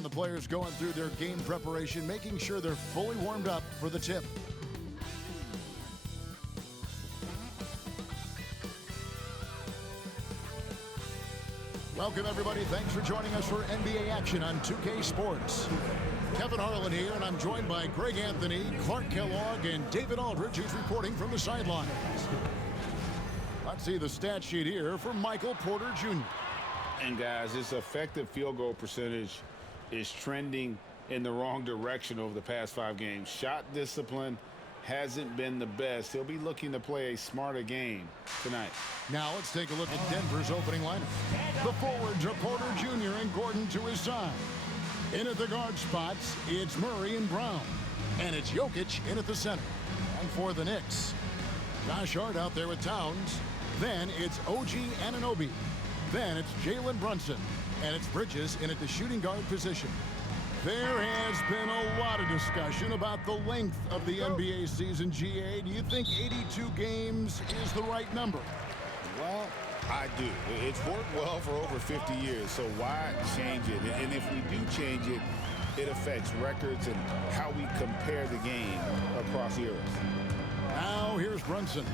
And the players going through their game preparation, making sure they're fully warmed up for the tip. Welcome, everybody. Thanks for joining us for NBA action on 2K Sports. Kevin Harlan here, and I'm joined by Greg Anthony, Clark Kellogg, and David Aldridge, who's reporting from the sidelines. Let's see the stat sheet here for Michael Porter Jr. And guys, his effective field goal percentage is trending in the wrong direction over the past 5 games. Shot discipline hasn't been the best. He'll be looking to play a smarter game tonight. Now let's take a look at Denver's opening lineup. The forwards are Porter Jr. and Gordon to his side. In at the guard spots, it's Murray and Brown. And it's Jokic in at the center. And for the Knicks, Josh Hart out there with Towns. Then it's OG Anunoby. Then it's Jalen Brunson. And it's Bridges in at the shooting guard position. There has been a lot of discussion about the length of the NBA season, GA. Do you think 82 games is the right number? Well, I do. It's worked well for over 50 years, so why change it? And if we do change it, it affects records and how we compare the game across eras. Now here's Brunson.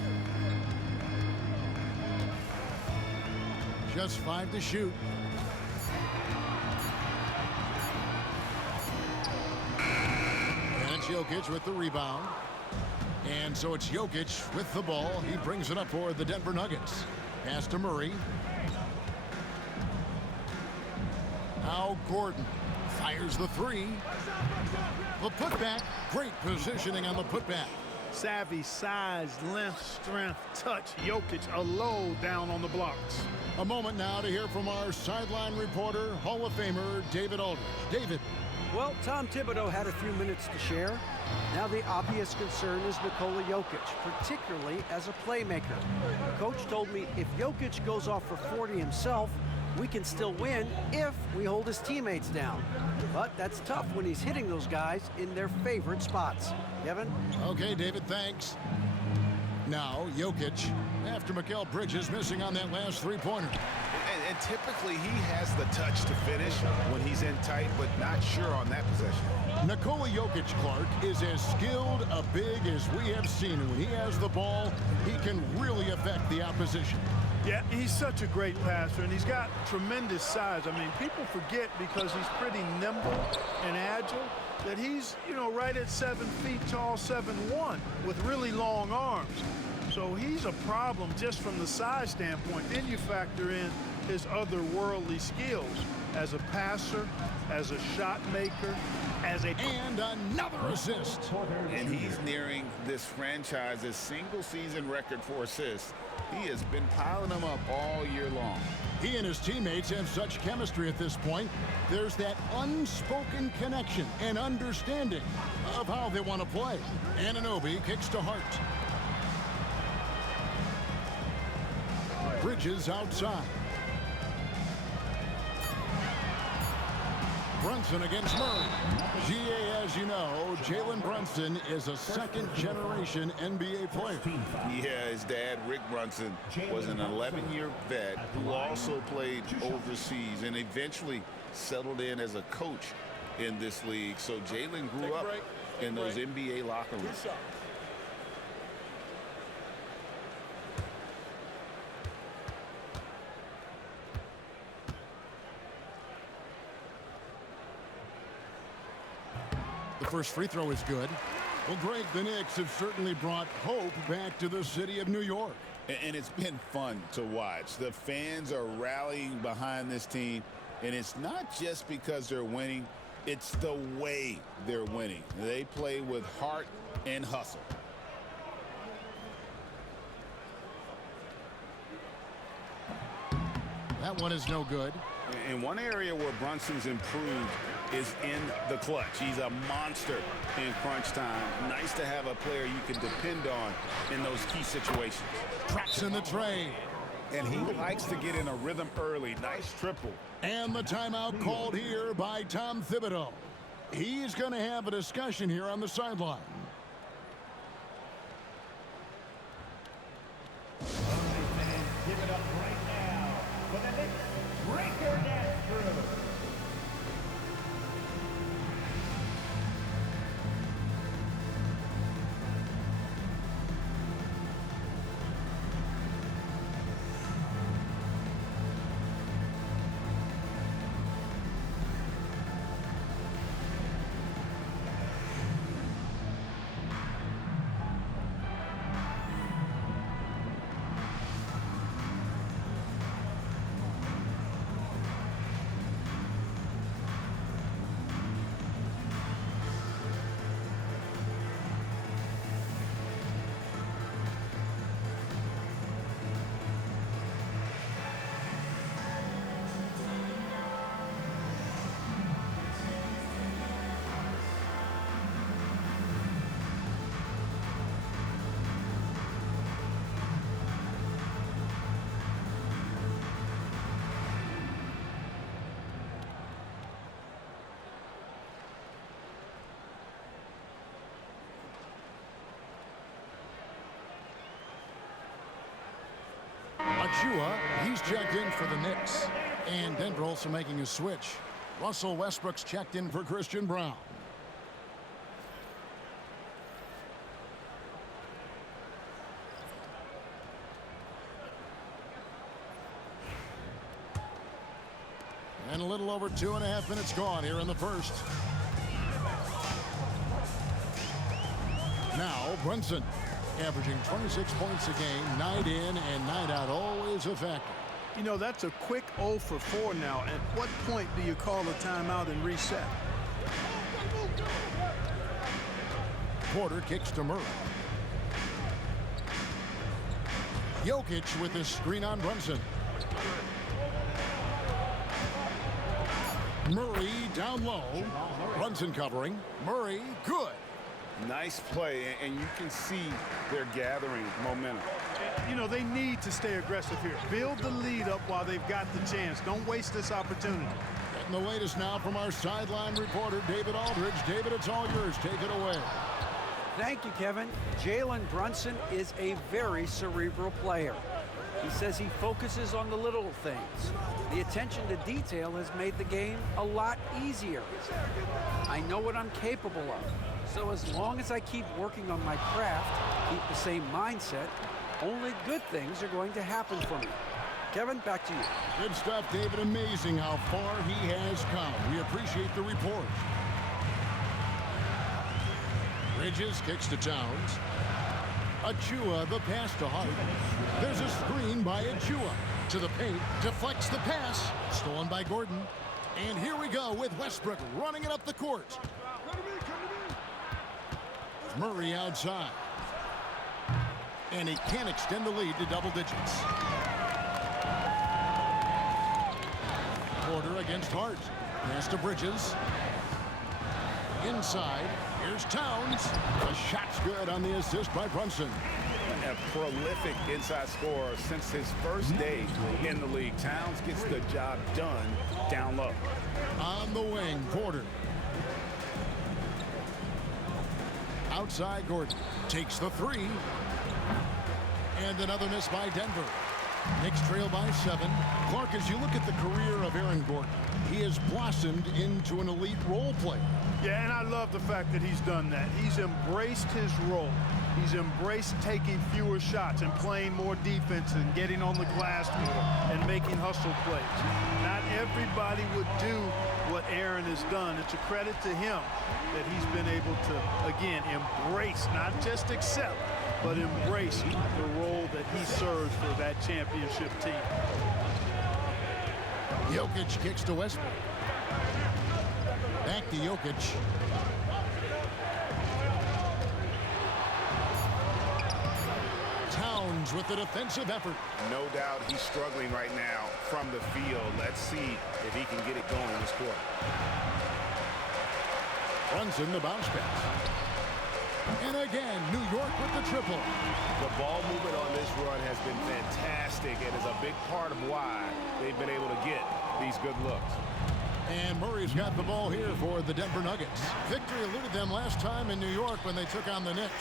Just 5 to shoot. Jokic with the rebound. And so it's Jokic with the ball. He brings it up for the Denver Nuggets. Pass to Murray. Now Gordon fires the 3. The putback. Great positioning on the putback. Savvy, size, length, strength, touch. Jokic a low down on the blocks. A moment now to hear from our sideline reporter, Hall of Famer David Aldridge. David. Well, Tom Thibodeau had a few minutes to share. Now the obvious concern is Nikola Jokic, particularly as a playmaker. Coach told me if Jokic goes off for 40 himself, we can still win if we hold his teammates down. But that's tough when he's hitting those guys in their favorite spots. Kevin? Okay, David, thanks. Now, Jokic, after Mikal Bridges missing on that last 3-pointer. And typically he has the touch to finish when he's in tight, but not sure on that possession. Nikola Jokic, Clark, is as skilled a big as we have seen. When he has the ball, he can really affect the opposition. Yeah, he's such a great passer, and he's got tremendous size. I mean, people forget because he's pretty nimble and agile that he's, right at 7 feet tall, 7'1", with really long arms. So he's a problem just from the size standpoint. Then you factor in his otherworldly skills as a passer, as a shot maker, and another assist. And he's nearing this franchise's single-season record for assists. He has been piling them up all year long. He and his teammates have such chemistry at this point. There's that unspoken connection and understanding of how they want to play. Anunoby kicks to Hart. Bridges outside. Brunson against Murray. GA, as you know, Jalen Brunson is a second-generation NBA player. Yeah, his dad, Rick Brunson, was an 11-year vet who also played overseas and eventually settled in as a coach in this league. So Jalen grew up in those NBA locker rooms. The first free throw is good. Well, Greg, the Knicks have certainly brought hope back to the city of New York. And it's been fun to watch. The fans are rallying behind this team, and it's not just because they're winning, it's the way they're winning. They play with heart and hustle. That one is no good. And one area where Brunson's improved is in the clutch. He's a monster in crunch time. Nice to have a player you can depend on in those key situations. Traps in the tray. And he likes to get in a rhythm early. Nice triple. And the timeout called here by Tom Thibodeau. He's going to have a discussion here on the sideline. Give it up right now for the Knicks breaker dance crew. Achua, he's checked in for the Knicks. And Denver also making a switch. Russell Westbrook's checked in for Christian Brown. And a little over 2.5 minutes gone here in the first. Now Brunson, averaging 26 points a game, night in and night out, always a factor. You know, that's a quick 0 for 4 now. At what point do you call a timeout and reset? Porter kicks to Murray. Jokic with his screen on Brunson. Murray down low. Brunson covering. Murray, good. Nice play, and you can see they're gathering momentum. You know, they need to stay aggressive here. Build the lead up while they've got the chance. Don't waste this opportunity. Getting the latest now from our sideline reporter, David Aldridge. David, it's all yours. Take it away. Thank you, Kevin. Jalen Brunson is a very cerebral player. He says he focuses on the little things. The attention to detail has made the game a lot easier. I know what I'm capable of. So as long as I keep working on my craft, keep the same mindset, only good things are going to happen for me. Kevin, back to you. Good stuff, David. Amazing how far he has come. We appreciate the report. Bridges kicks to Towns. Achua, the pass to Hart. There's a screen by Achua. To the paint, deflects the pass. Stolen by Gordon. And here we go with Westbrook running it up the court. Murray outside. And he can't extend the lead to double digits. Porter against Hart. Pass to Bridges. Inside. Here's Towns. The shot's good on the assist by Brunson. A prolific inside scorer since his first day in the league. Towns gets the job done down low. On the wing, Porter. Outside, Gordon takes the three. And another miss by Denver. Knicks trail by 7. Clark, as you look at the career of Aaron Gordon, he has blossomed into an elite role player. Yeah, and I love the fact that he's done that. He's embraced his role. He's embraced taking fewer shots and playing more defense and getting on the glass more and making hustle plays. Not everybody would do what Aaron has done. It's a credit to him that he's been able to, again, embrace, not just accept, but embrace the role that he serves for that championship team. Jokic kicks to Westbrook. Back to Jokic. Towns with the defensive effort. No doubt he's struggling right now from the field. Let's see if he can get it going in this quarter. Brunson the bounce pass. And again, New York with the triple. The ball movement on this run has been fantastic and is a big part of why they've been able to get these good looks. And Murray's got the ball here for the Denver Nuggets. Victory eluded them last time in New York when they took on the Knicks.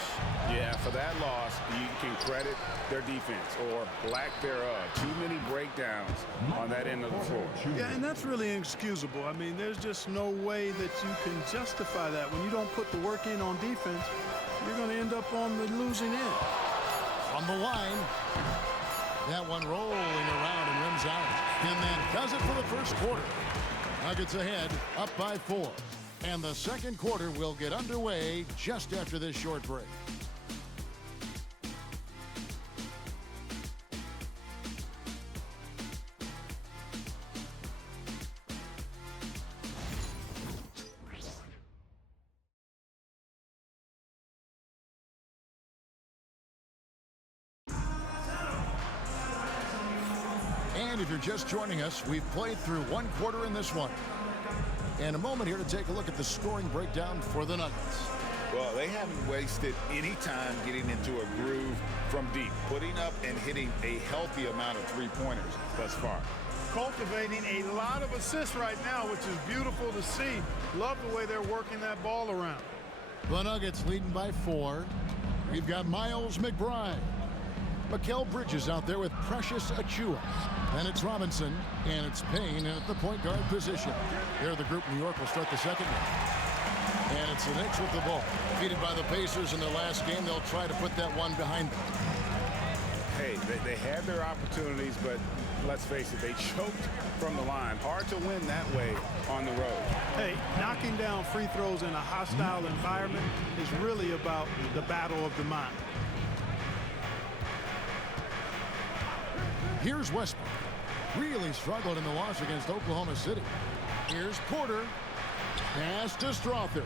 Yeah, for that loss, you can credit their defense or lack thereof. Too many breakdowns on that end of the floor. Yeah, and that's really inexcusable. I mean, there's just no way that you can justify that. When you don't put the work in on defense, you're going to end up on the losing end. From the line, that one rolling around and rims out. And that does it for the first quarter. Nuggets ahead, up by 4. And the second quarter will get underway just after this short break. And if you're just joining us, we've played through one quarter in this one. And a moment here to take a look at the scoring breakdown for the Nuggets. Well, they haven't wasted any time getting into a groove from deep, putting up and hitting a healthy amount of three-pointers thus far. Cultivating a lot of assists right now, which is beautiful to see. Love the way they're working that ball around. The Nuggets leading by 4. We've got Miles McBride. Mikal Bridges out there with Precious Achiuwa. And it's Robinson, and it's Payne at the point guard position. Here the group New York will start the second one. And it's the Knicks with the ball. Defeated by the Pacers in their last game, they'll try to put that one behind them. Hey, they had their opportunities, but let's face it, they choked from the line. Hard to win that way on the road. Hey, knocking down free throws in a hostile environment is really about the battle of the mind. Here's Westbrook. Really struggled in the loss against Oklahoma City. Here's Porter. Pass to Strother.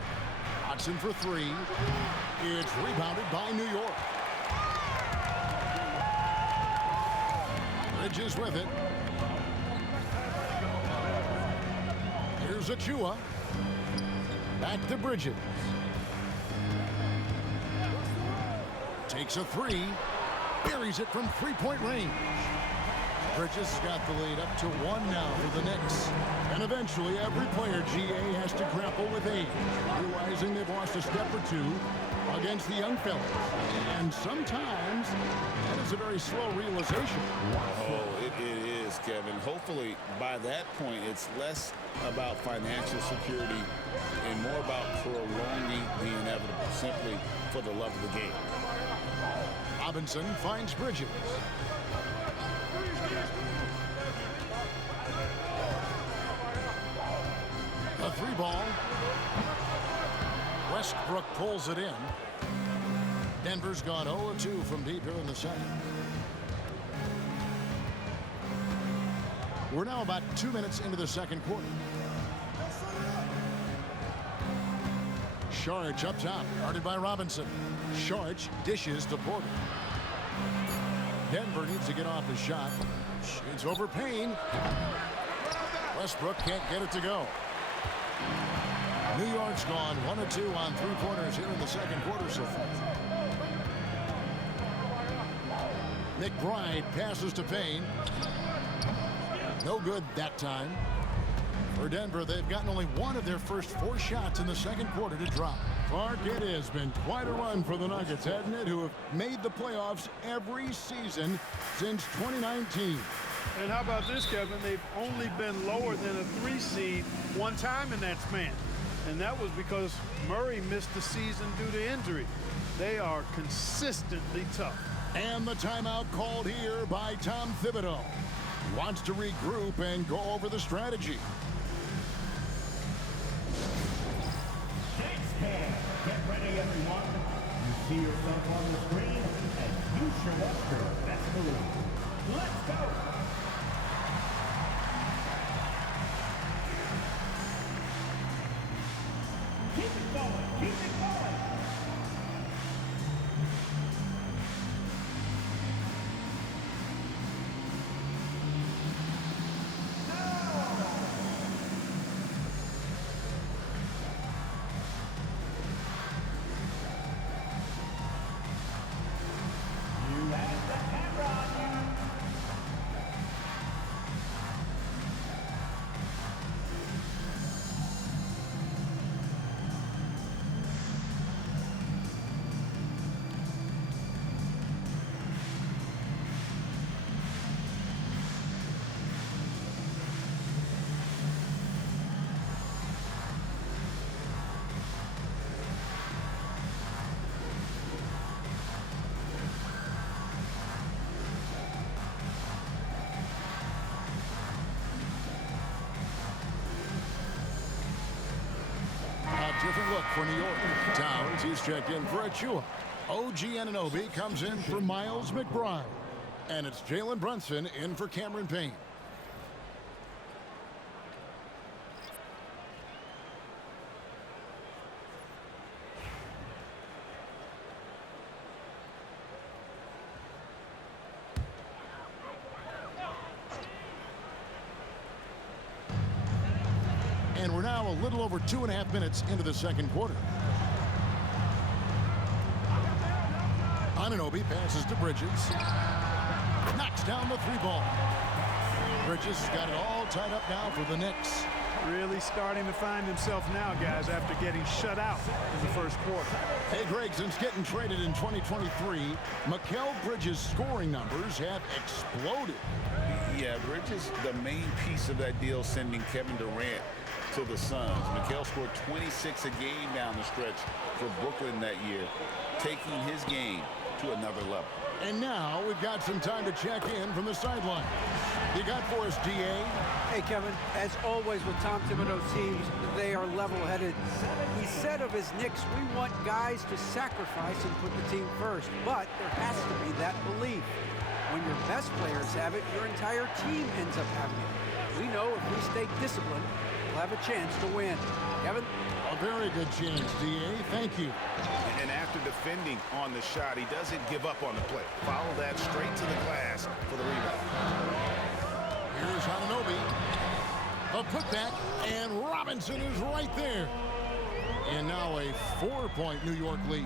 Hudson for three. It's rebounded by New York. Bridges with it. Here's Achiuwa. Back to Bridges. Takes a three. Buries it from three-point range. Bridges has got the lead up to one now for the Knicks. And eventually, every player, GA, has to grapple with age, realizing they've lost a step or two against the young fellas. And sometimes, that is a very slow realization. Oh, it is, Kevin. Hopefully, by that point, it's less about financial security and more about prolonging the inevitable, simply for the love of the game. Robinson finds Bridges. A three ball. Westbrook pulls it in. Denver's gone 0-2 from deep here in the second. We're now about 2 minutes into the second quarter. Cherish up top, guarded by Robinson. Cherish dishes to Porter. Denver needs to get off his shot. Shoots over Payne. Westbrook can't get it to go. New York's gone 1-2 on three-pointers here in the second quarter so far. McBride passes to Payne. No good that time. For Denver, they've gotten only one of their first 4 shots in the second quarter to drop. Clark, it has been quite a run for the Nuggets, hasn't it, who have made the playoffs every season since 2019. And how about this, Kevin? They've only been lower than a 3 seed one time in that span. And that was because Murray missed the season due to injury. They are consistently tough. And the timeout called here by Tom Thibodeau. He wants to regroup and go over the strategy. Thanks, Pam. Get ready, everyone. You see yourself on the screen, and you show up your best move. Let's go. Keep it going. Keep it going. You have the camera on you. A different look for New York. Towns, he's checked in for Achiuwa. OG Anunoby comes in for Miles McBride. And it's Jalen Brunson in for Cameron Payne. And we're now a little over 2.5 minutes into the second quarter. Anunoby passes to Bridges. Knocks down the 3 ball. Bridges has got it all tied up now for the Knicks. Really starting to find himself now, guys, after getting shut out in the first quarter. Hey, Greg, since getting traded in 2023, Mikal Bridges' scoring numbers have exploded. Yeah, Bridges, the main piece of that deal, sending Kevin Durant to the Suns. Mikal scored 26 a game down the stretch for Brooklyn that year, taking his game to another level. And now we've got some time to check in from the sideline. You got for us, DA? Hey, Kevin, as always with Tom Thibodeau teams, they are level-headed. He said of his Knicks, we want guys to sacrifice and put the team first, but there has to be that belief. When your best players have it, your entire team ends up having it. We know if we stay disciplined, we'll have a chance to win. Kevin? A very good chance, DA. Thank you. And after defending on the shot, he doesn't give up on the play. Follow that straight to the glass for the rebound. Here's Anunoby. A putback, and Robinson is right there. And now a 4-point New York lead.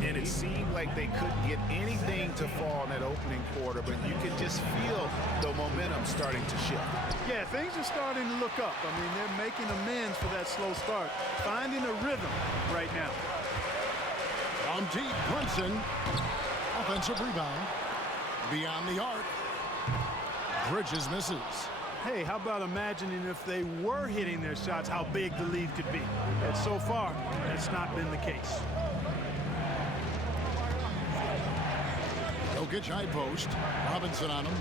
And it seemed like they couldn't get anything to fall in that opening quarter, but you could just feel the momentum starting to shift. Yeah, things are starting to look up. I mean, they're making amends for that slow start, finding a rhythm right now. From deep, Brunson. Offensive rebound. Beyond the arc. Bridges misses. Hey, how about imagining if they were hitting their shots, how big the lead could be? And so far, that's not been the case. Jokic high post. Robinson on him.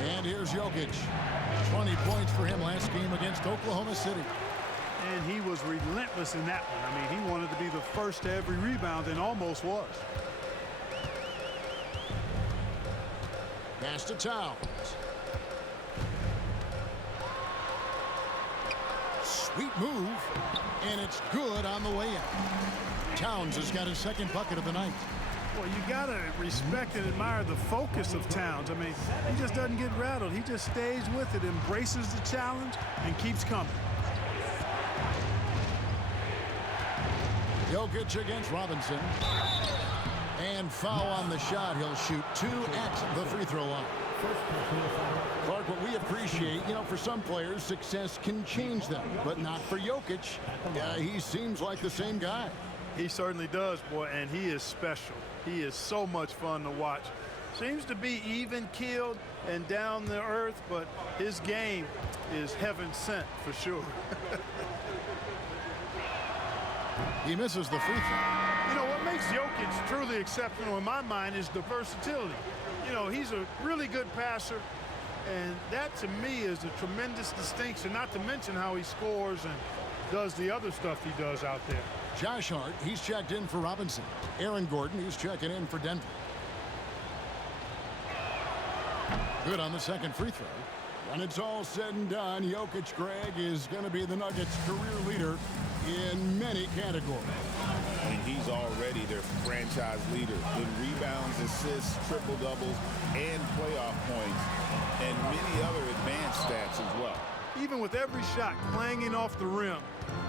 And here's Jokic. 20 points for him last game against Oklahoma City. And he was relentless in that one. I mean, he wanted to be the first to every rebound and almost was. Pass to Towns. Sweet move, and it's good on the way in. Towns has got his second bucket of the night. Well, you got to respect and admire the focus of Towns. I mean, he just doesn't get rattled. He just stays with it, embraces the challenge, and keeps coming. Jokic against Robinson. And foul on the shot. He'll shoot 2 at the free throw line. Clark, what we appreciate, for some players, success can change them, but not for Jokic. He seems like the same guy. He certainly does, boy, and he is special. He is so much fun to watch. Seems to be even-keeled and down the earth, but his game is heaven sent for sure. He misses the free throw. What makes Jokic truly exceptional in my mind is the versatility. He's a really good passer, and that to me is a tremendous distinction, not to mention how he scores and does the other stuff he does out there. Josh Hart, he's checked in for Robinson. Aaron Gordon, he's checking in for Denver. Good on the second free throw. When it's all said and done, Jokic, Greg, is going to be the Nuggets' career leader in many categories. And he's already their franchise leader in rebounds, assists, triple-doubles, and playoff points, and many other advanced stats as well. Even with every shot clanging off the rim,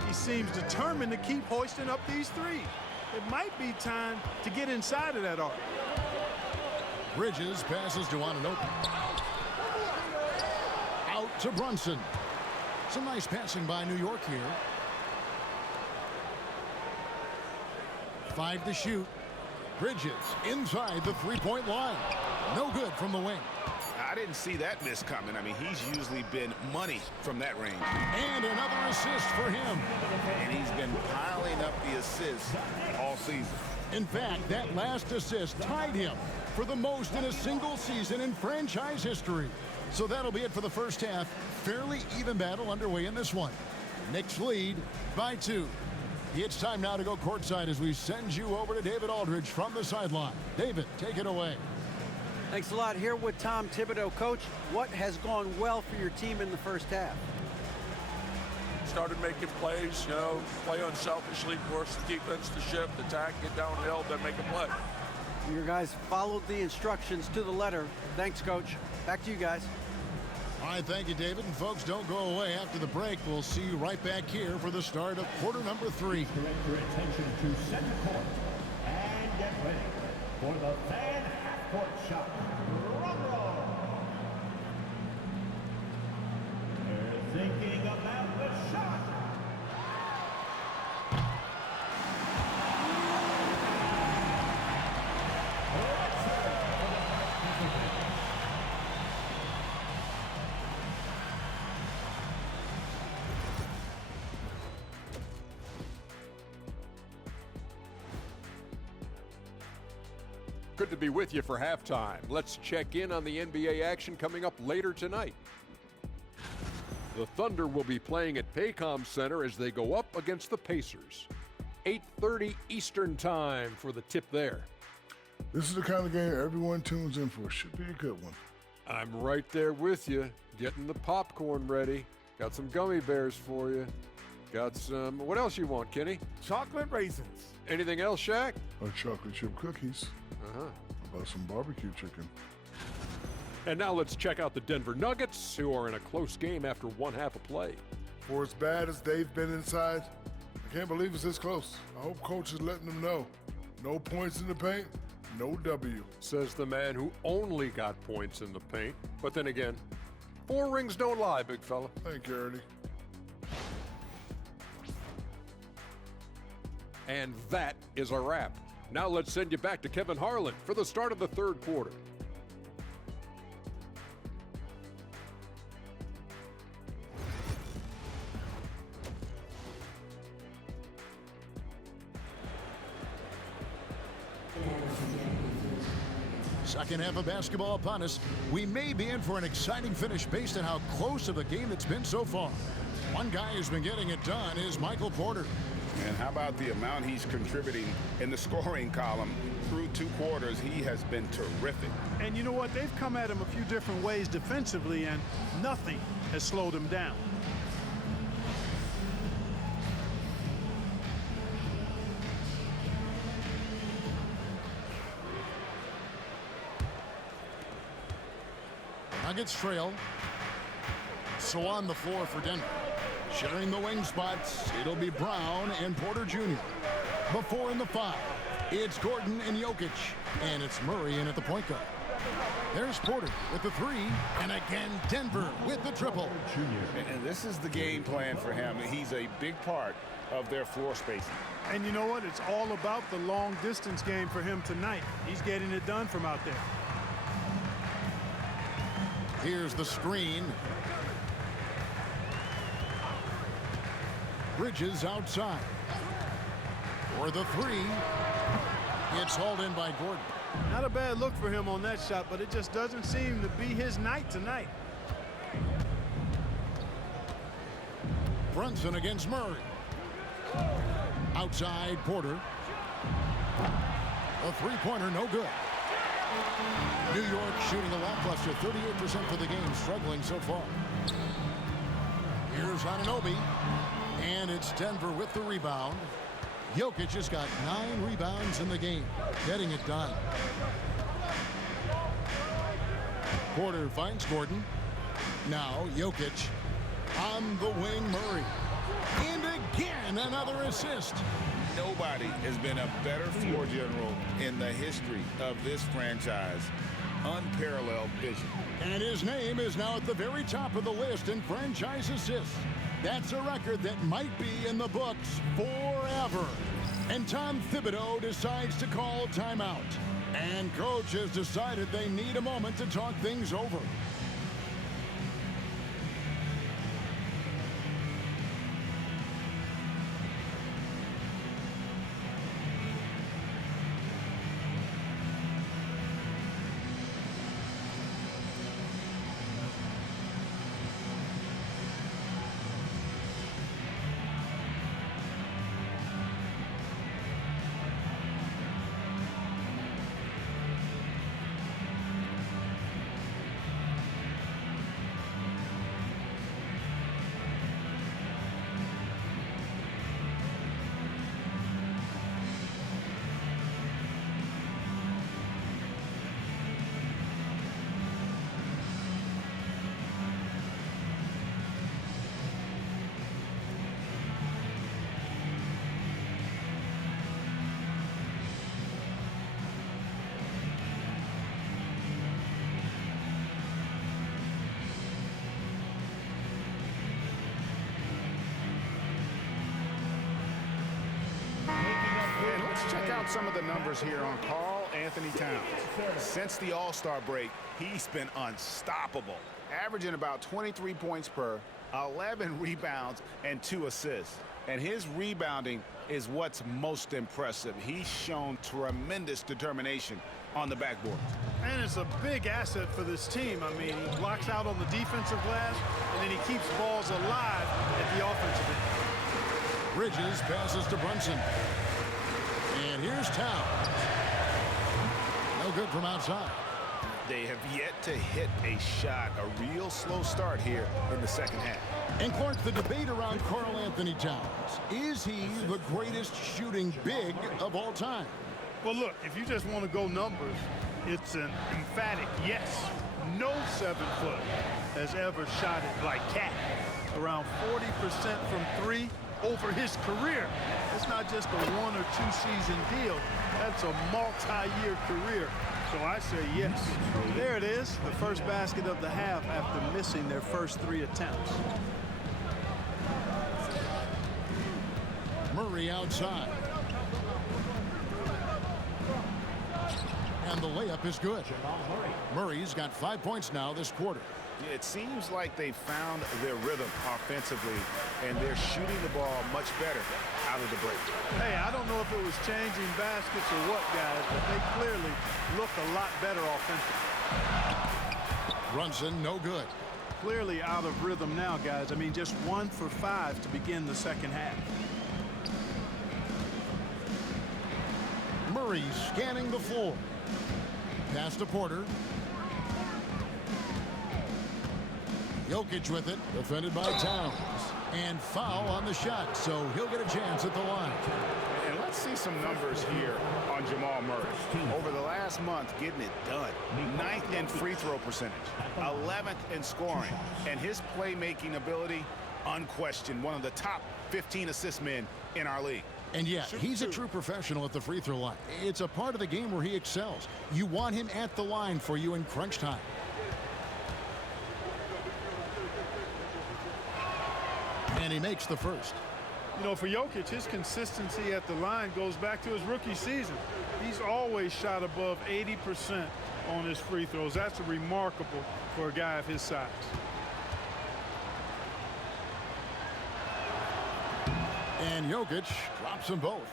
he seems determined to keep hoisting up these threes. It might be time to get inside of that arc. Bridges passes to Anunoby. Out to Brunson. Some nice passing by New York here. 5 to shoot. Bridges inside the three-point line. No good from the wing. I didn't see that miss coming. I mean, he's usually been money from that range. And another assist for him. And he's been piling up the assists all season. In fact, that last assist tied him for the most in a single season in franchise history. So that'll be it for the first half. Fairly even battle underway in this one. Knicks lead by 2. It's time now to go courtside as we send you over to David Aldridge from the sideline. David, take it away. Thanks a lot. Here with Tom Thibodeau. Coach, what has gone well for your team in the first half? Started making plays, play unselfishly, force the defense to shift, attack, get downhill, then make a play. Your guys followed the instructions to the letter. Thanks, Coach. Back to you guys. All right, thank you, David. And folks, don't go away after the break. We'll see you right back here for the start of quarter number 3. Direct your attention to center court and get ready for the fan half-court shot. Drum roll. Good to be with you for halftime. Let's check in on the NBA action coming up later tonight. The Thunder will be playing at Paycom Center as they go up against the Pacers. 8:30 Eastern time for the tip there. This is the kind of game everyone tunes in for. Should be a good one. I'm right there with you, getting the popcorn ready. Got some gummy bears for you. Got some, what else you want, Kenny? Chocolate raisins. Anything else, Shaq? Chocolate chip cookies. Uh-huh. How about some barbecue chicken? And now let's check out the Denver Nuggets, who are in a close game after one half of play. For as bad as they've been inside, I can't believe it's this close. I hope coach is letting them know. No points in the paint, no W. Says the man who only got points in the paint. But then again, 4 rings don't lie, big fella. Thank you, Ernie. And that is a wrap. Now let's send you back to Kevin Harlan for the start of the third quarter. Second half of basketball upon us. We may be in for an exciting finish based on how close of a game it's been so far. One guy who's been getting it done is Michael Porter. And how about the amount he's contributing in the scoring column? Through 2 quarters, he has been terrific. And you know what? They've come at him a few different ways defensively, and nothing has slowed him down. Nuggets trail. So on the floor for Denver. Sharing the wing spots, it'll be Brown and Porter Jr. The 4 and the 5. It's Gordon and Jokic. And it's Murray in at the point guard. There's Porter with the 3. And again, Denver with the triple. And this is the game plan for him. He's a big part of their floor spacing. And you know what? It's all about the long distance game for him tonight. He's getting it done from out there. Here's the screen. Bridges outside. For the 3. It's hauled in by Gordon. Not a bad look for him on that shot, but it just doesn't seem to be his night tonight. Brunson against Murray. Outside Porter. A 3-pointer, no good. New York shooting a lackluster 38% for the game, struggling so far. Here's Anunoby. And it's Denver with the rebound. Jokic has got 9 rebounds in the game, getting it done. Porter finds Gordon. Now Jokic on the wing, Murray. And again, another assist. Nobody has been a better floor general in the history of this franchise. Unparalleled vision. And his name is now at the very top of the list in franchise assists. That's a record that might be in the books forever. And Tom Thibodeau decides to call timeout. And coach has decided they need a moment to talk things over. Let's check out some of the numbers here on Karl Anthony Towns. Since the All-Star break, he's been unstoppable, averaging about 23 points per, 11 rebounds, and 2 assists. And his rebounding is what's most impressive. He's shown tremendous determination on the backboard. And it's a big asset for this team. I mean, he blocks out on the defensive glass, and then he keeps balls alive at the offensive end. Bridges passes to Brunson. And here's Towns. No good from outside. They have yet to hit a shot, a real slow start here in the second half. And Clark, the debate around Karl Anthony Towns. Is he the greatest shooting big of all time? Well, look, if you just want to go numbers, it's an emphatic yes. No 7-foot has ever shot it like Cat. Around 40% from three over his career. It's not just a 1 or 2 season deal. That's a multi-year career. So I say yes. There it is, the first basket of the half after missing their first 3 attempts. Murray outside. And the layup is good. Murray's got 5 points now this quarter. It seems like they found their rhythm offensively, and they're shooting the ball much better out of the break. Hey, I don't know if it was changing baskets or what, guys, but they clearly look a lot better offensively. Brunson, no good. Clearly out of rhythm now, guys. I mean, just 1 for 5 to begin the second half. Murray scanning the floor. Pass to Porter. Jokic with it, defended by Towns. And foul on the shot, so he'll get a chance at the line. And let's see some numbers here on Jamal Murray. Over the last month, getting it done. 9th in free throw percentage, 11th in scoring, and his playmaking ability, unquestioned, one of the top 15 assist men in our league. And yeah, he's a true professional at the free throw line. It's a part of the game where he excels. You want him at the line for you in crunch time. And he makes the first. You know, for Jokic, his consistency at the line goes back to his rookie season. He's always shot above 80% on his free throws. That's remarkable for a guy of his size. And Jokic drops them both.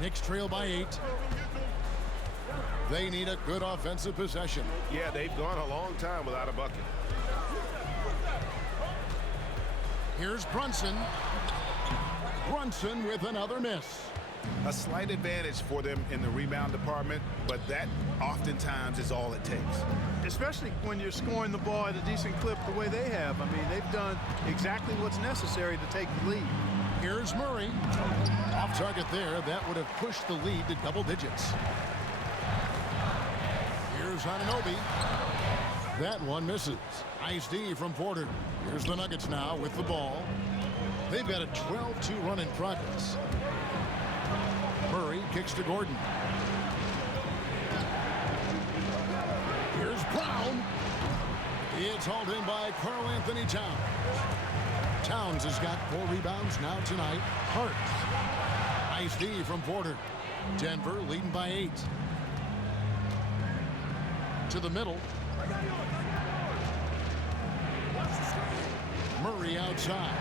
Knicks trail by 8. They need a good offensive possession. Yeah, they've gone a long time without a bucket. Here's Brunson. Brunson with another miss. A slight advantage for them in the rebound department, but that oftentimes is all it takes. Especially when you're scoring the ball at a decent clip the way they have. I mean, they've done exactly what's necessary to take the lead. Here's Murray. Off target there. That would have pushed the lead to double digits. Here's Anunoby. That one misses. Nice D from Porter. Here's the Nuggets now with the ball. They've got a 12-2 run in progress. Murray kicks to Gordon. Here's Brown. It's hauled in by Karl Anthony Towns. Towns has got 4 rebounds now tonight. Hart. Nice D from Porter. Denver leading by 8. To the middle. Murray outside.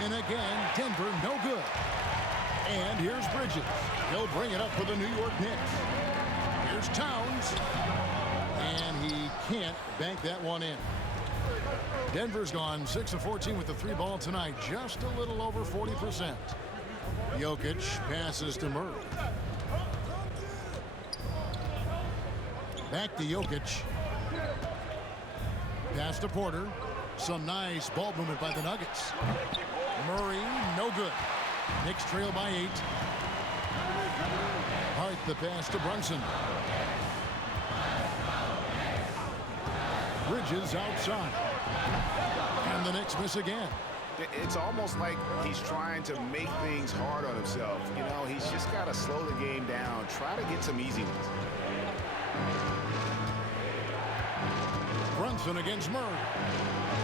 And again, Denver no good. And here's Bridges. He'll bring it up for the New York Knicks. Here's Towns. And he can't bank that one in. Denver's gone 6 of 14 with the 3 ball tonight. Just a little over 40%. Jokic passes to Murray. Back to Jokic. Pass to Porter. Some nice ball movement by the Nuggets. Murray, no good. Knicks trail by 8. Hart the pass to Brunson. Bridges outside. And the Knicks miss again. It's almost like he's trying to make things hard on himself. You know, he's just got to slow the game down, try to get some easy ones. Brunson against Murray.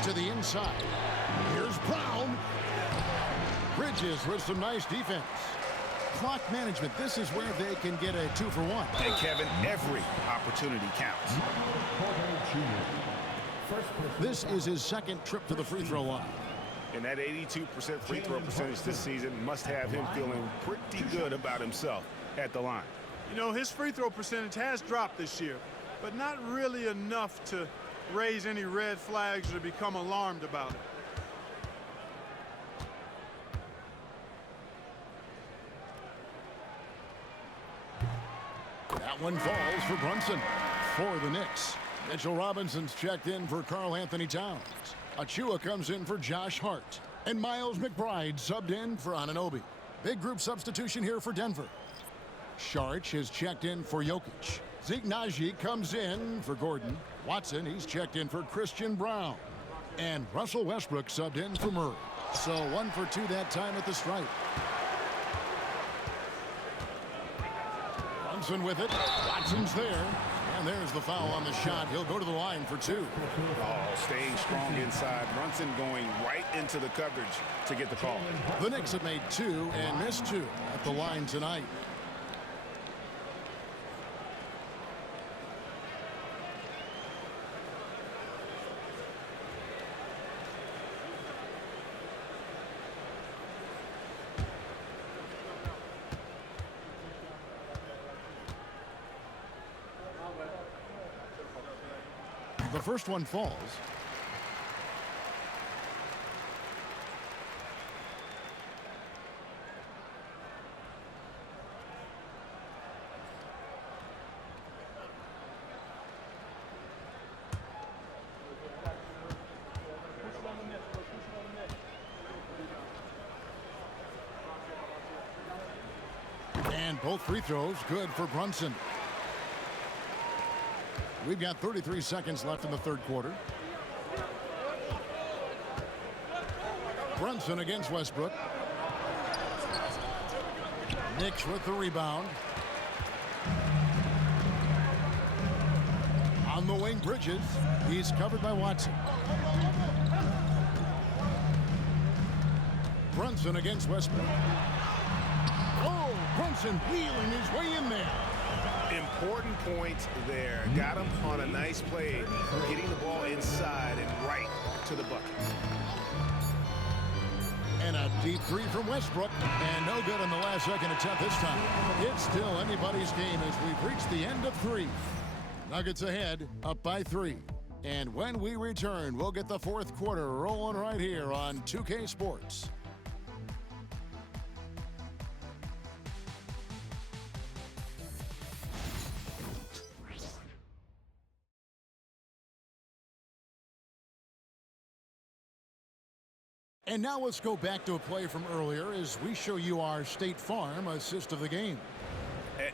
To the inside. Here's Brown. Bridges with some nice defense. Clock management. This is where they can get a 2 for 1. Hey, Kevin, every opportunity counts. This is his second trip to the free throw line. And that 82% free throw percentage this season must have him feeling pretty good about himself at the line. You know, his free throw percentage has dropped this year, but not really enough to raise any red flags or become alarmed about it. That one falls for Brunson. For the Knicks, Mitchell Robinson's checked in for Karl Anthony Towns. Achua comes in for Josh Hart. And Miles McBride subbed in for Anunoby. Big group substitution here for Denver. Saric is checked in for Jokic. Zeke Naji comes in for Gordon. Watson, he's checked in for Christian Brown. And Russell Westbrook subbed in for Murray. So 1 for 2 that time at the stripe. Brunson with it. Watson's there. And there's the foul on the shot. He'll go to the line for 2. Oh, staying strong inside. Brunson going right into the coverage to get the call. The Knicks have made 2 and missed 2 at the line tonight. The first one falls. And both free throws good for Brunson. We've got 33 seconds left in the third quarter. Brunson against Westbrook. Knicks with the rebound. On the wing, Bridges. He's covered by Watson. Brunson against Westbrook. Oh, Brunson wheeling his way in there. Important point there. Got him on a nice play, getting the ball inside and right to the bucket. And a deep 3 from Westbrook. And no good on the last second attempt this time. It's still anybody's game as we've reached the end of 3. Nuggets ahead, up by 3. And when we return, we'll get the fourth quarter rolling right here on 2K Sports. And now let's go back to a play from earlier as we show you our State Farm assist of the game.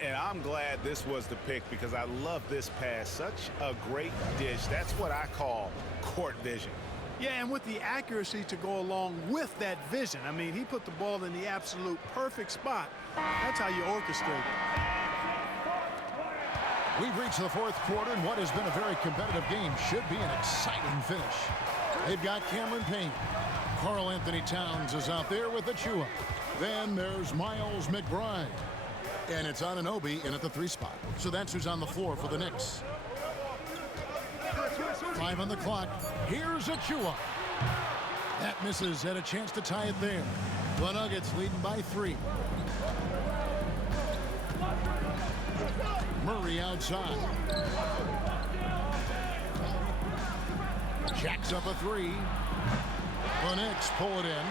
And I'm glad this was the pick because I love this pass. Such a great dish. That's what I call court vision. Yeah, and with the accuracy to go along with that vision. I mean, he put the ball in the absolute perfect spot. That's how you orchestrate it. We've reached the fourth quarter, and what has been a very competitive game should be an exciting finish. They've got Cameron Payne. Karl Anthony Towns is out there with Achua. Then there's Miles McBride. And it's Anunoby in at the 3 spot. So that's who's on the floor for the Knicks. 5 on the clock. Here's Achua. That misses. Had a chance to tie it there. The Nuggets leading by 3. Murray outside. Jacks up a 3. The Knicks pull it in.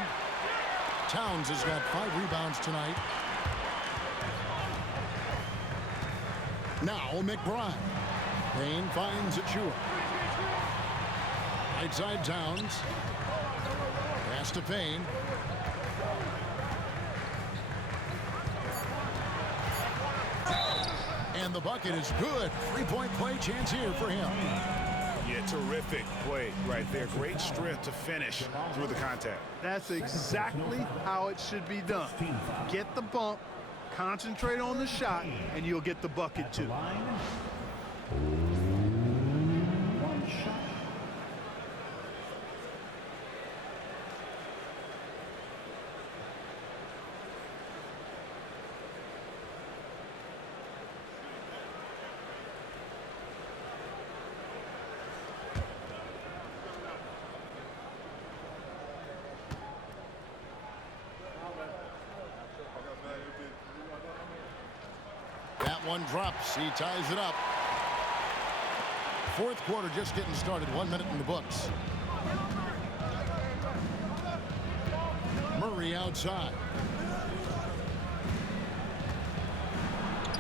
Towns has got 5 rebounds tonight. Now McBride. Payne finds Achua. Right side Towns. Pass to Payne. And the bucket is good. 3-point play chance here for him. Yeah, terrific play right there. Great strength to finish through the contact. That's exactly how it should be done. Get the bump, concentrate on the shot, and you'll get the bucket too. One shot. That one drops. He ties it up. Fourth quarter just getting started. 1 minute in the books. Murray outside.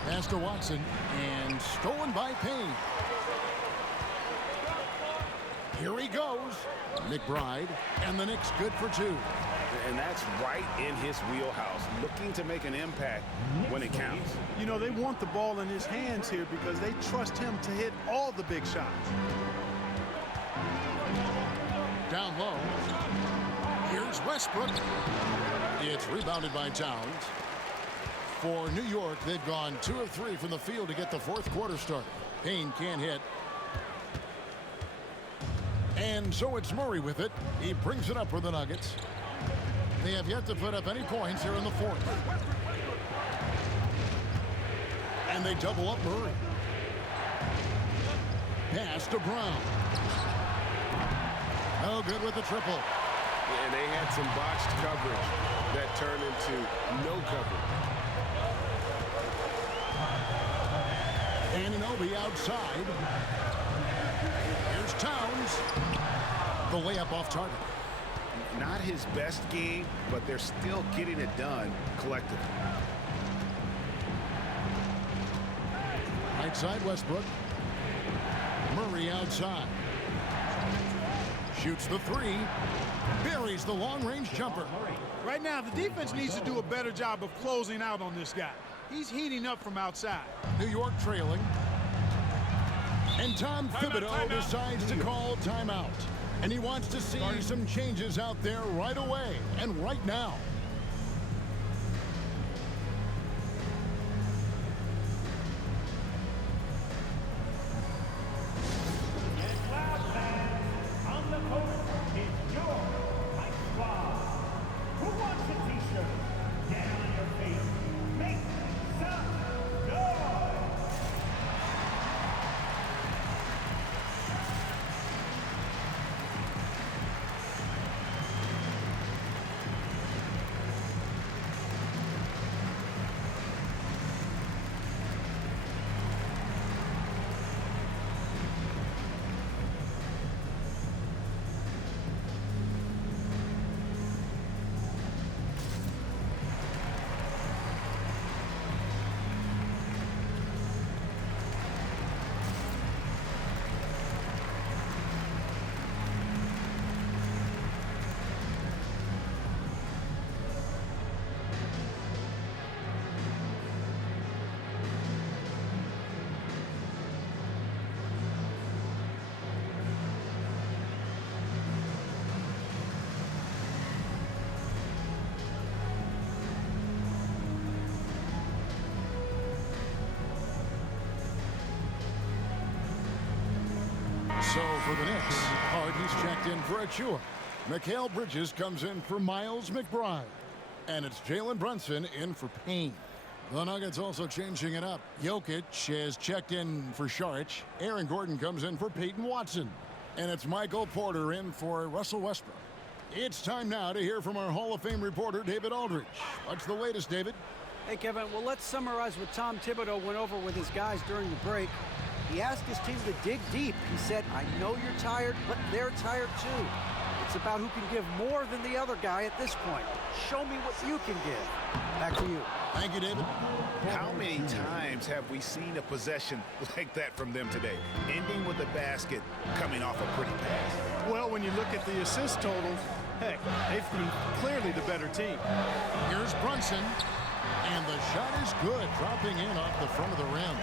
Pass to Watson and stolen by Payne. Here he goes. McBride and the Knicks good for 2. And that's right in his wheelhouse, looking to make an impact when it counts. You know, they want the ball in his hands here because they trust him to hit all the big shots. Down low. Here's Westbrook. It's rebounded by Towns. For New York, they've gone 2 of 3 from the field to get the fourth quarter started. Payne can't hit. And so it's Murray with it. He brings it up for the Nuggets. They have yet to put up any points here in the fourth. And they double up Murray. Pass to Brown. No good with the triple. And they had some botched coverage that turned into no coverage. Anunoby outside. Here's Towns. The layup off target. Not his best game, but they're still getting it done collectively. Right side, Westbrook. Murray outside. Shoots the 3. Buries the long-range jumper. Right now, the defense needs to do a better job of closing out on this guy. He's heating up from outside. New York trailing. And Tom Thibodeau decides to call timeout. And he wants to see some changes out there right away and right now. On the court is your Mike Squad. Who wants a t-shirt? Get on your feet. Make some noise. So for the Knicks, Hardy's checked in for Achua. Mikal Bridges comes in for Miles McBride. And it's Jalen Brunson in for Payne. The Nuggets also changing it up. Jokic has checked in for Cherish. Aaron Gordon comes in for Peyton Watson. And it's Michael Porter in for Russell Westbrook. It's time now to hear from our Hall of Fame reporter, David Aldridge. What's the latest, David? Hey, Kevin, well, let's summarize what Tom Thibodeau went over with his guys during the break. He asked his team to dig deep. He said, I know you're tired, but they're tired too. It's about who can give more than the other guy at this point. Show me what you can give. Back to you. Thank you, David. How many times have we seen a possession like that from them today, ending with a basket coming off a pretty pass? Well, when you look at the assist totals, heck, they've been clearly the better team. Here's Brunson. And the shot is good, dropping in off the front of the rim.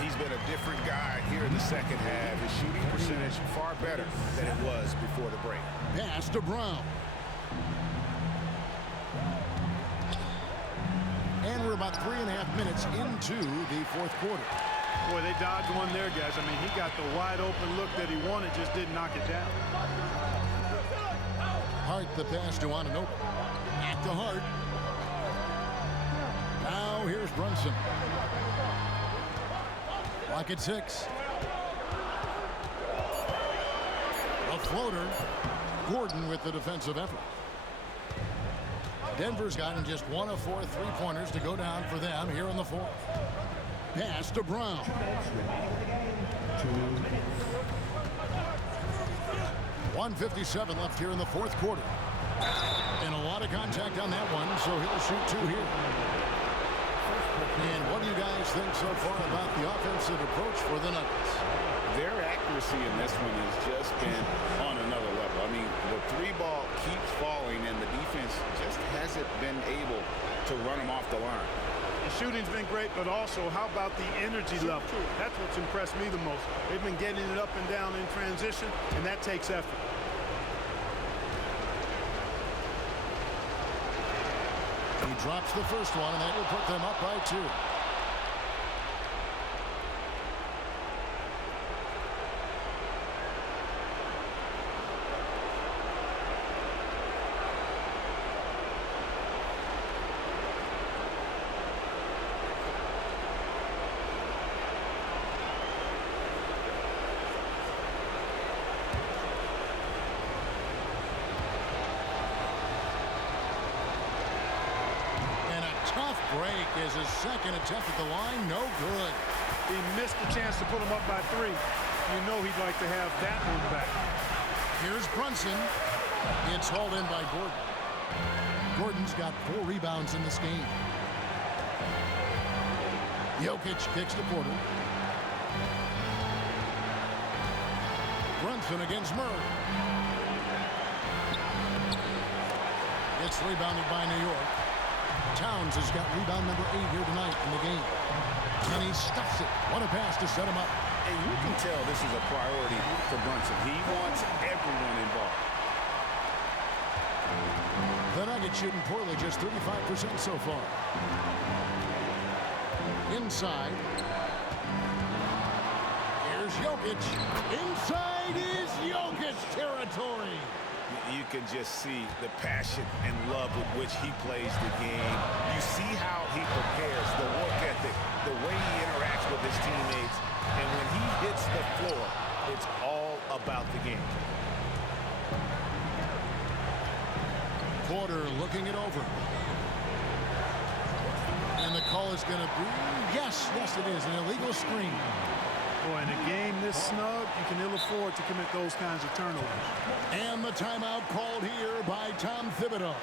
He's been a different guy here in the second half. His shooting percentage far better than it was before the break. Pass to Brown. And we're about 3.5 minutes into the fourth quarter. Boy, they dodged one there, guys. I mean, he got the wide open look that he wanted, just didn't knock it down. Hart the pass to Anunoby. At the Hart. Now here's Brunson. Lock at 6. A floater. Gordon with the defensive effort. Denver's gotten just 1 of 4 3-pointers to go down for them here in the fourth. pass to Brown. 1:57 left here in the fourth quarter. And a lot of contact on that one, so he'll shoot two here. And what do you guys think so far about the offensive approach for the Nuggets? Their accuracy in this one has just been on another level. I mean, the three ball keeps falling, and the defense just hasn't been able to run them off the line. The shooting's been great, but also how about the energy level? That's what's impressed me the most. They've been getting it up and down in transition, and that takes effort. He drops the first one, and that will put them up by 2. Break is his second attempt at the line. No good. He missed the chance to put him up by 3. You know he'd like to have that one back. Here's Brunson. It's hauled in by Gordon. Gordon's got 4 rebounds in this game. Jokic kicks to Porter. Brunson against Murray. It's rebounded by New York. Towns has got rebound number 8 here tonight in the game. And he stuffs it. What a pass to set him up. And you can tell this is a priority for Brunson. He wants everyone involved. The Nuggets shooting poorly, just 35% so far. Inside. Here's Jokic. Inside is Jokic territory. You can just see the passion and love with which he plays the game. You see how he prepares, the work ethic, the way he interacts with his teammates. And when he hits the floor, it's all about the game. Porter looking it over. And the call is going to be, yes, it is, an illegal screen. Boy, in a game this snug, you can ill afford to commit those kinds of turnovers. And the timeout called here by Tom Thibodeau.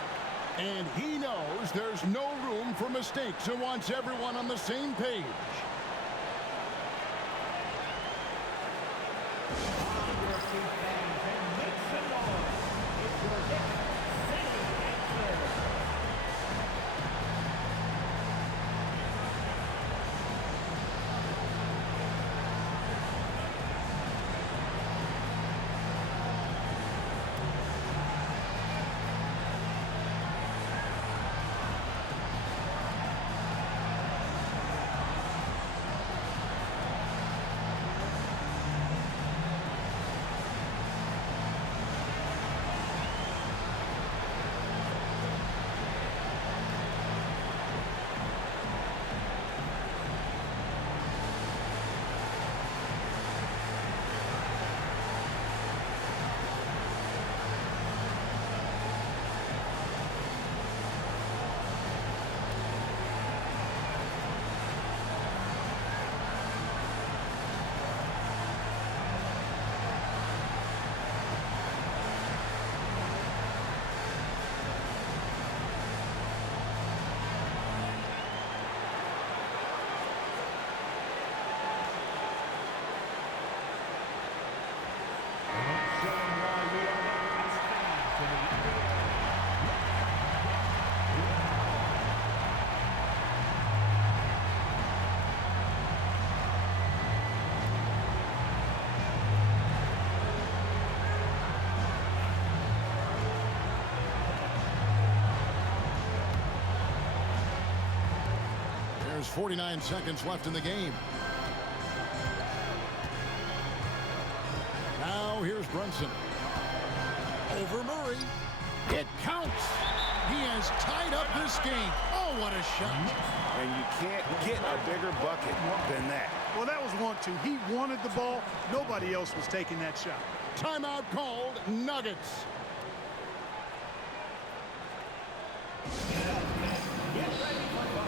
And he knows there's no room for mistakes and wants everyone on the same page. There's 49 seconds left in the game. Now here's Brunson. Over Murray. It counts. He has tied up this game. Oh, what a shot. And you can't get a bigger bucket than that. Well, that was 1-2. He wanted the ball. Nobody else was taking that shot. Timeout called, Nuggets. Get ready for fun.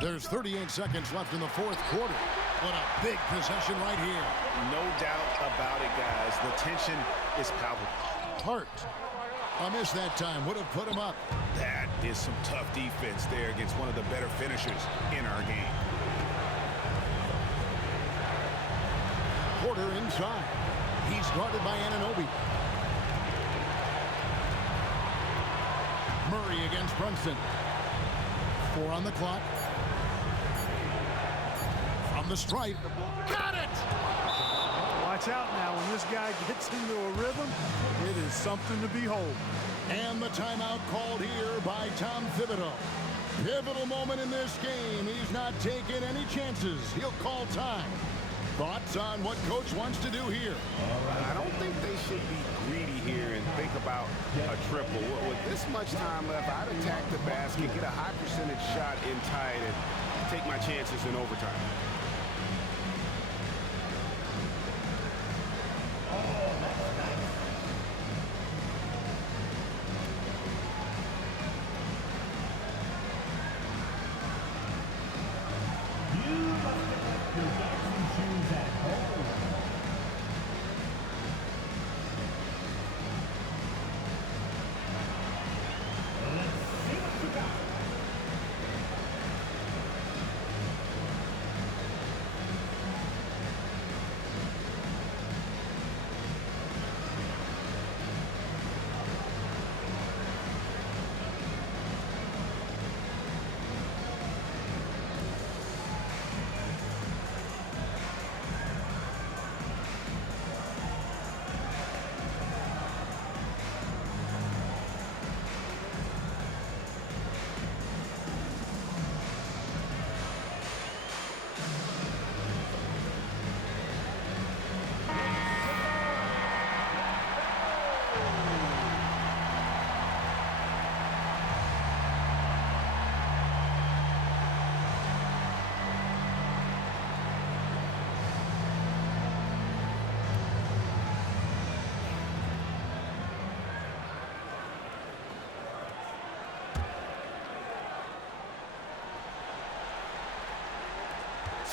There's 38 seconds left in the fourth quarter. What a big possession right here. No doubt about it, guys. The tension is palpable. Hart. A miss that time would have put him up. That is some tough defense there against one of the better finishers in our game. Porter inside. He's guarded by Anunoby. Murray against Brunson. 4 on the clock. From the stripe. Got it! Watch out now. When this guy gets into a rhythm, it is something to behold. And the timeout called here by Tom Thibodeau. Pivotal moment in this game. He's not taking any chances. He'll call time. Thoughts on what Coach wants to do here? I don't think they should be greedy here and think about a triple. With this much time left, I'd attack the basket, get a high percentage shot in tight, and take my chances in overtime.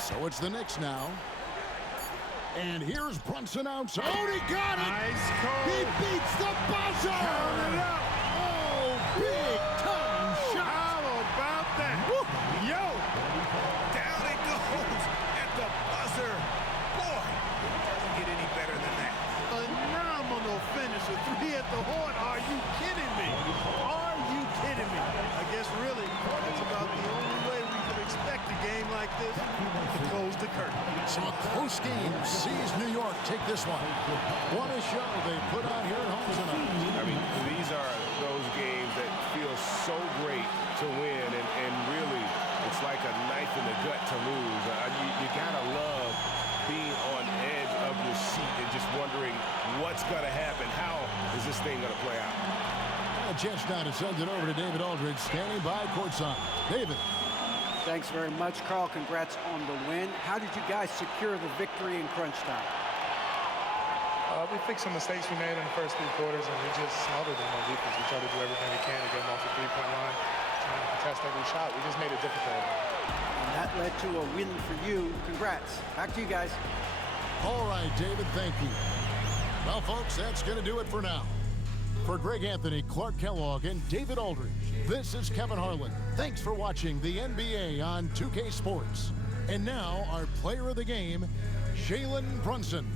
So it's the Knicks now. And here's Brunson outside. Oh, he got it! Nice call. He beats the buzzer! Count it up. Oh, big time shot! How about that? Woo. Yo! Down it goes at the buzzer. Boy, it doesn't get any better than that. Phenomenal finish. A 3 at the horn. Are you kidding me? Are you kidding me? I guess really that's about the only way we could expect a game like this to close the curtain. So a close game sees New York take this one. What a show they put on here at home tonight. I mean, these are those games that feel so great to win, and really, it's like a knife in the gut to lose. You gotta love being on edge of your seat and just wondering what's gonna happen. How is this thing gonna play out? A chance now to send it over to David Aldridge, standing by courtside. David. Thanks very much, Carl. Congrats on the win. How did you guys secure the victory in crunch time? We fixed some mistakes we made in the first 3 quarters, and we just smothered them on defense. We tried to do everything we can to get them off the three-point line, trying to contest every shot. We just made it difficult. And that led to a win for you. Congrats. Back to you guys. All right, David, thank you. Well, folks, that's going to do it for now. For Greg Anthony, Clark Kellogg, and David Aldridge, this is Kevin Harlan. Thanks for watching the NBA on 2K Sports. And now, our player of the game, Jalen Brunson.